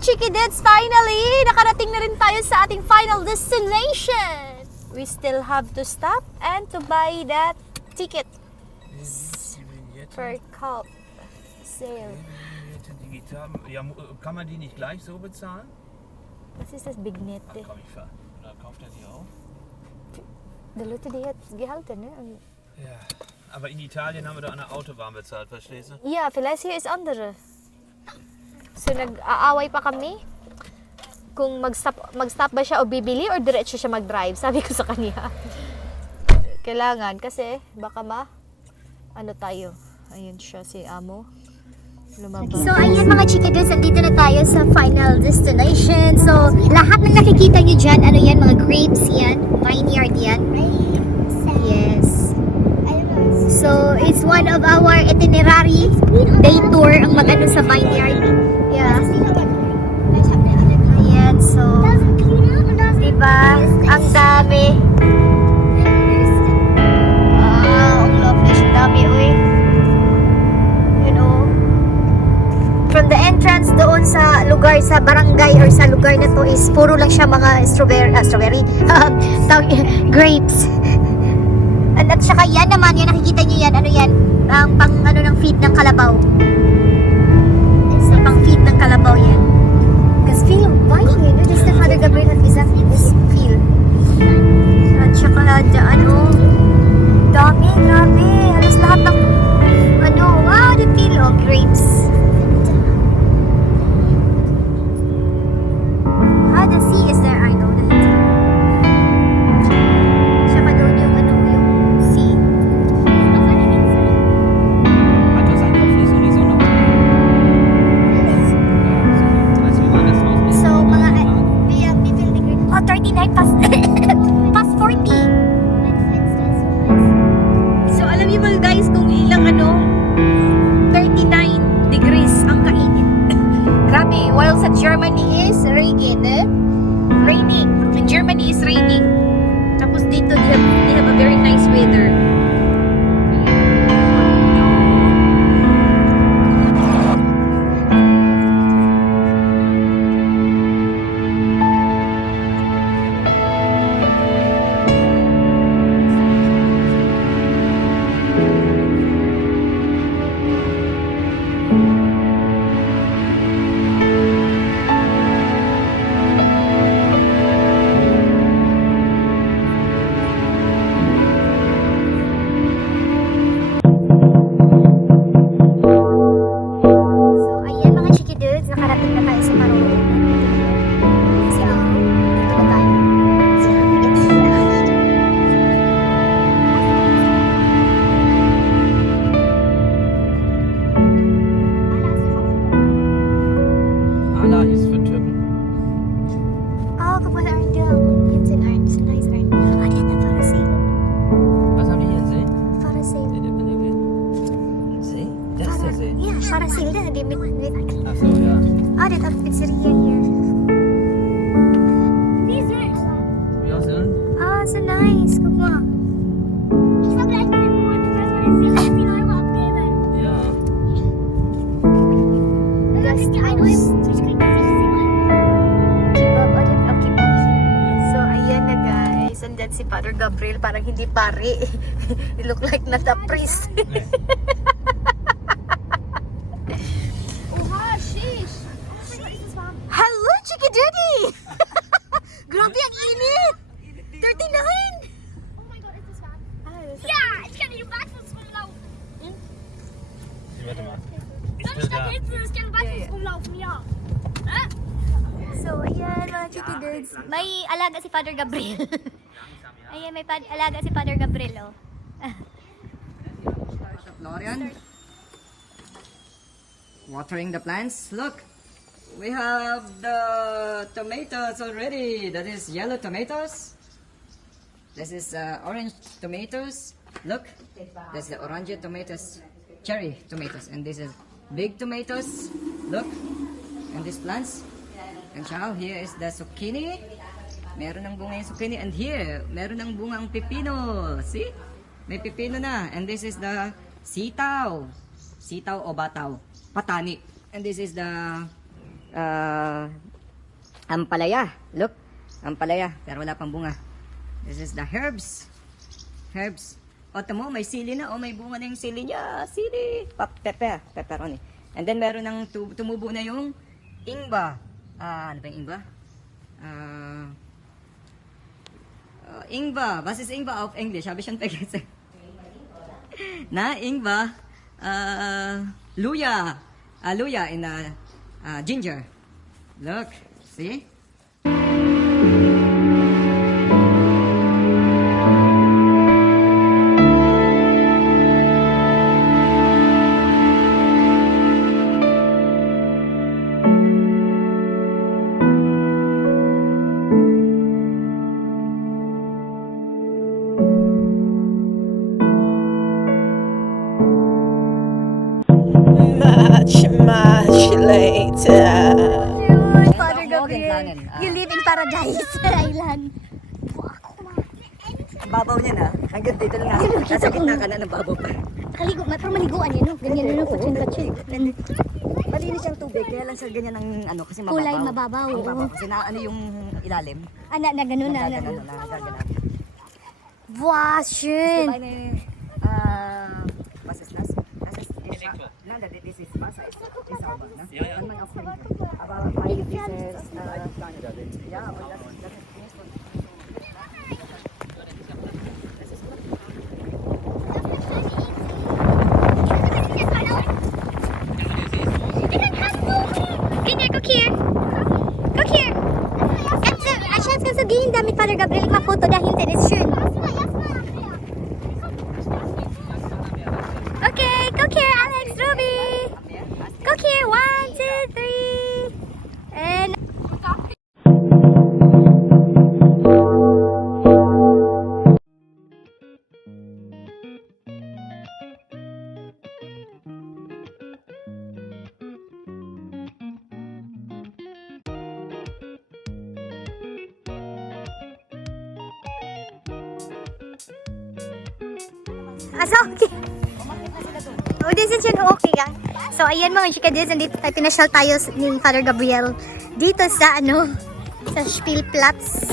Chikidits, finally! Nakarating na rin tayo sa ating final destination! We still have to stop and to buy that ticket for cult sale. Digital. Ja, kann man die nicht gleich so bezahlen? Was ist das Bignette? Komm, ich fahr. Oder kauft er die auch? Die Leute, die jetzt gehalten, ne? Ja. Aber in Italien haben wir da an der Autobahn bezahlt, verstehst du? Ja, vielleicht hier ist andere. So nag-aaway pa kami kung mag-stop ba siya o bibili or diretso siya mag-drive. Sabi ko sa kanya. Kailangan kasi baka ano tayo. Ayun siya si Amo. Lumabas. So ayun mga Chikiddos, andito na tayo sa final destination. So lahat ng nakikita niyo dyan, ano yan, mga grapes yan, vineyard yan. Yes. So it's one of our itinerary day tour ang mag-ano sa vineyard. Yeah. Ayan, so diba? Ang dami. Ang lovely. Ang dami, uy. You know, from the entrance doon sa lugar, sa barangay or sa lugar na to is puro lang siya mga strawberry grapes. At saka yan naman, yan nakikita nyo yan, ano yan, ang pang ano ng feed ng kalabaw. So, pang feed ng kalabaw yan. Kasi feel of wine, you know, this is the Father Gabriel at exactly this feel. At saka, ano, dami, grabe, halos lahat ng, ano, wow, the feel of grapes. The sea is there, I know that. Saka doon yung ano, yung sea. Hat das ein Kopf nicht so die Sonne? So, mga, we feel the green. Oh, 39 past, past 40. So, alam niyo mga guys, kung ilang ano, 39 degrees ang kainit. Grabe, while sa Germany is raining, raining. In Germany is raining. Tapos dito, they have a very nice weather. Si Father Gabriel parang hindi pare. He look like not a priest. Hello, Chikidudi! Grabe ang init! 39! Oh my god, ist das warm? Ja, ich kann nicht im Barfuß rumlaufen. Warte mal. Soll ich da hinten? Ich kann im Barfuß rumlaufen, ja. So, ayan mga Chikidudes. May alaga si Father Gabriel. Ayan, may alaga si Father Gabriel, oh. Florian, watering the plants. Look, we have the tomatoes already. That is yellow tomatoes. This is orange tomatoes. Look, that's the orange tomatoes, cherry tomatoes, and this is big tomatoes. Look, and these plants. And now here is the zucchini. Meron ng bunga yung zucchini. And here, meron ng bunga ang pipino. See? May pipino na. And this is the sitaw. Sitaw o bataw. Patani. And this is the ampalaya. Look, ampalaya. Pero wala pang bunga. This is the herbs. Herbs. O, tamo, may sili na. O, may bunga na yung sili niya. Sili. Pepperoni. And then, meron ng tumubo na yung ingba. Ano ba yung ingba? Ingba. Was ist Ingba auf Englisch? Habe ich schon vergessen. Na, Ingba. Luya. Luya in ginger. Look. See? Much later. Father Gabriel, you live in Paradise Island. Ang babaw niya na. Hanggang dito lang nga. Nasa gitna ka na ng babaw pa. Kaligo, pero maliguan yan, no? Ganyan na, no? Patsin-patsin. Malinis siyang tubig. Kaya lang siya ganyan ng ano. Kasi mababaw. Kulay mababaw. Ang babaw. Kasi na ano yung ilalim. Na ganun na. Nagaganan. Wow, schön. Eine, was ist das? Das ist Elektro. Nein, das ist Wasser. Ist sauber, ne? Ja, ja. Kann man auch trinken. Aber weil dieses, ja, aber das ist nicht so. Look here. Look here. Chance kan sabihin damit Father Gabriel ma-photo dahil tennis schön. Okay, look here, Alex, Ruby. Look here, 1, 2, 3. And okay. Oh, this is yun okay yan. So, ayan mga chikadis, nandito tayo, pinasyal tayo ni Father Gabriel dito sa sa Spielplatz.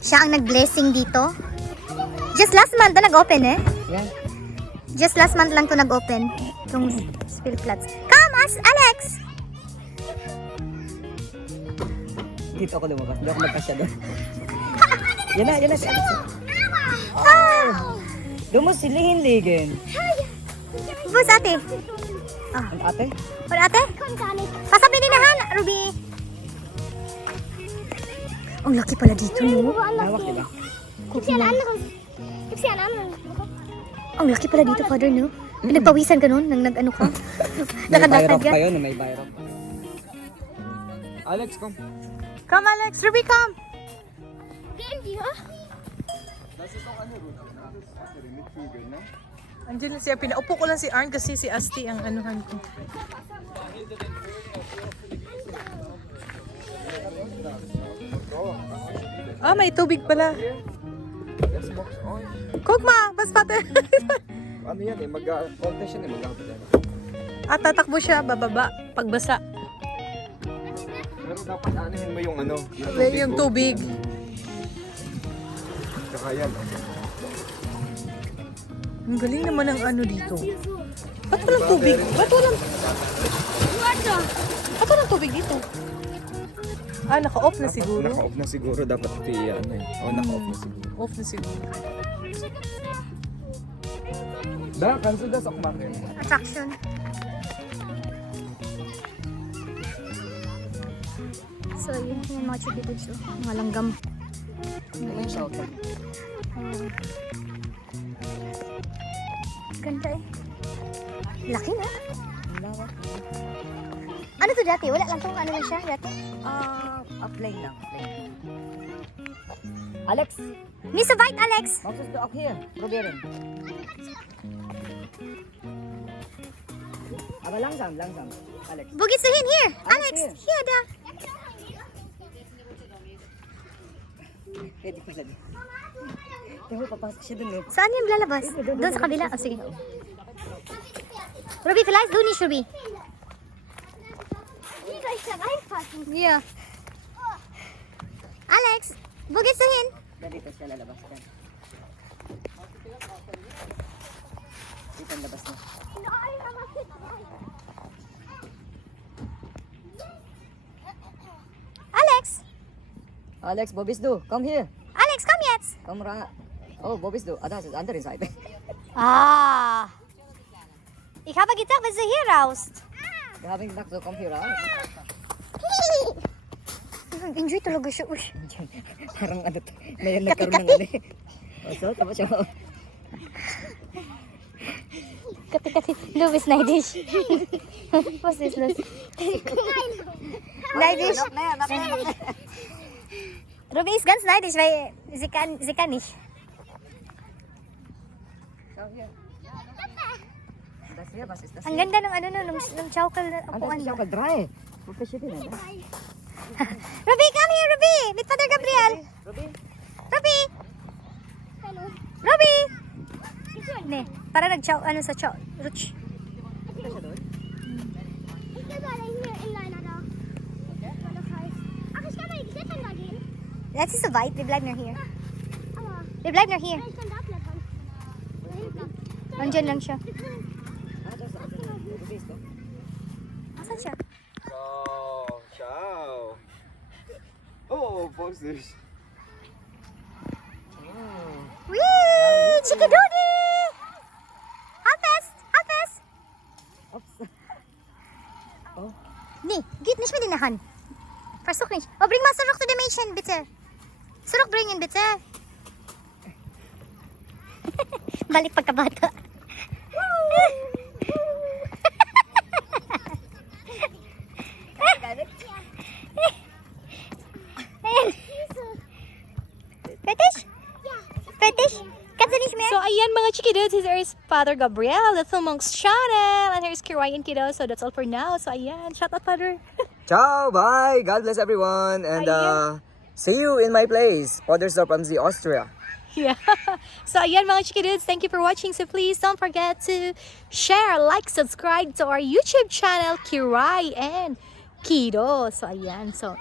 Siya ang nag-blessing dito. Just last month na nag-open Yan. Just last month lang to nag-open. Itong Spielplatz. Come, Alex! Dito ako lumabas. Hindi ako magkasya doon. Yan na si Alex. Du musst sie hinlegen. Wo ist ate? Und ate? Wala ate? Pasabi din na Han, Ruby. Ang laki pala dito, no? Hawak, diba? Gibt's hier einen anderen? Gibt's hier einen anderen? Ang laki pala dito, Father, no? Pinagpawisan ka nun, nang nag-ano ka? May Nakadakad bayrock ka? pa yun, may bayrock pa. Alex, komm. Come Alex, Ruby, come. Gehen wir? Andiyan lang siya. Pinaupo ko lang si Arn kasi si Asti ang anuhan ko. Ah, may tubig pala. Guck mal, was pate? Ano yan eh, mag-contest yan eh, mag-abot yan. Tatakbo siya, bababa, pagbasa. Pero dapat anuhin mo yung ano, Yung tubig. Tsaka yan. Ang galing naman ng ano dito. Ba't walang tubig? Ba't walang tubig dito? Naka-off na siguro. Naka-off na siguro, dapat ano eh. Naka-off na siguro. Off na siguro. Da, kannst du das auch machen? Attraction. So, yun yung mga chikidis, mga langgam. Ano yung shout? Ganda eh. Laki na. Ano to dati? Wala lang tong ano na siya dati. Plain lang. Plain. Alex, Nicht so weit, Alex! magst du auch hier probieren? Aber langsam, Alex. Wo gehst du hin? Hier! Alex! hier. Hier, da! Pwede pala din. Tingnan mo, papasok siya dun eh. Saan yung lalabas? Doon sa kabila? Oh, sige. Ruby, vielleicht du nicht, Ruby. Wie soll ich da reinpassen? Yeah. Alex, bugit sahin. Dito siya lalabas ka. Dito ang labas na. Alex! Alex, Bobisdu, come here. Alex, come yet! Come ra. Oh, Bobisdu, ada under inside. Ah! Ich habe gedacht, wir sind hier raus. You having back to come here, ah? Enjoy talaga siya. Uy. Parang ano, may nagkaroon ng ano. Oh, so, tama siya. Kati-kati. Louis Naidish. What's this, Louis? Naidish. Ruby ist ganz neidisch, weil sie kann nicht. Das hier, was ist das? Ang ganda ng ano nung chowkal na Ang upuan das niya. ist auch dry. Professional, ne? Ruby, come here, Ruby! Meet Father Gabriel! Ruby? Ruby! Hallo. Ruby! Ne, para nag-chow, ano sa chow, ruch. Ich will gerade hier Inliner da. War doch heiß. Ach, ich kann mal klettern da gehen. Das ist so weit, wir bleiben nur hier. Aber Wir bleiben nur hier. ich kann da klettern. Da hinten. Nandiyan lang siya. Ah, das ist Ruby, ist doch. Asan siya? Ciao, ciao. Oh, vorsichtig. Whee! Chikidudi! Alpes! Alpes! Ops. Oh, Nee, geht nicht mit in der Hand. Versuch nicht. Oh, bring mal zurück zu dem Mädchen, bitte. Zurückbringen, bitte. Balik pagkabata. Fetish? Fetish? Kannst du nicht mehr? So, ayan mga chikidudes, here's Father Gabriel, the Monks channel. And here's Kiray and Kiddos. So, that's all for now. So, ayan. Shout out, Father. ciao, bye. God bless everyone. And see you in my place, Podersdorf am See, Austria. Yeah. So, ayan mga chikidudes, thank you for watching. So, please don't forget to share, like, subscribe to our YouTube channel, Kiray and Kiddos. So, ayan. So,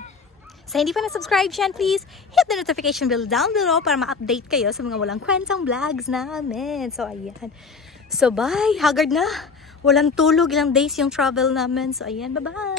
sa hindi pa na-subscribe dyan, please hit the notification bell down below para ma-update kayo sa mga walang kwentang vlogs namin. So, ayan. So, bye. Haggard na. Walang tulog, ilang days yung travel namin. So, ayan. Bye-bye.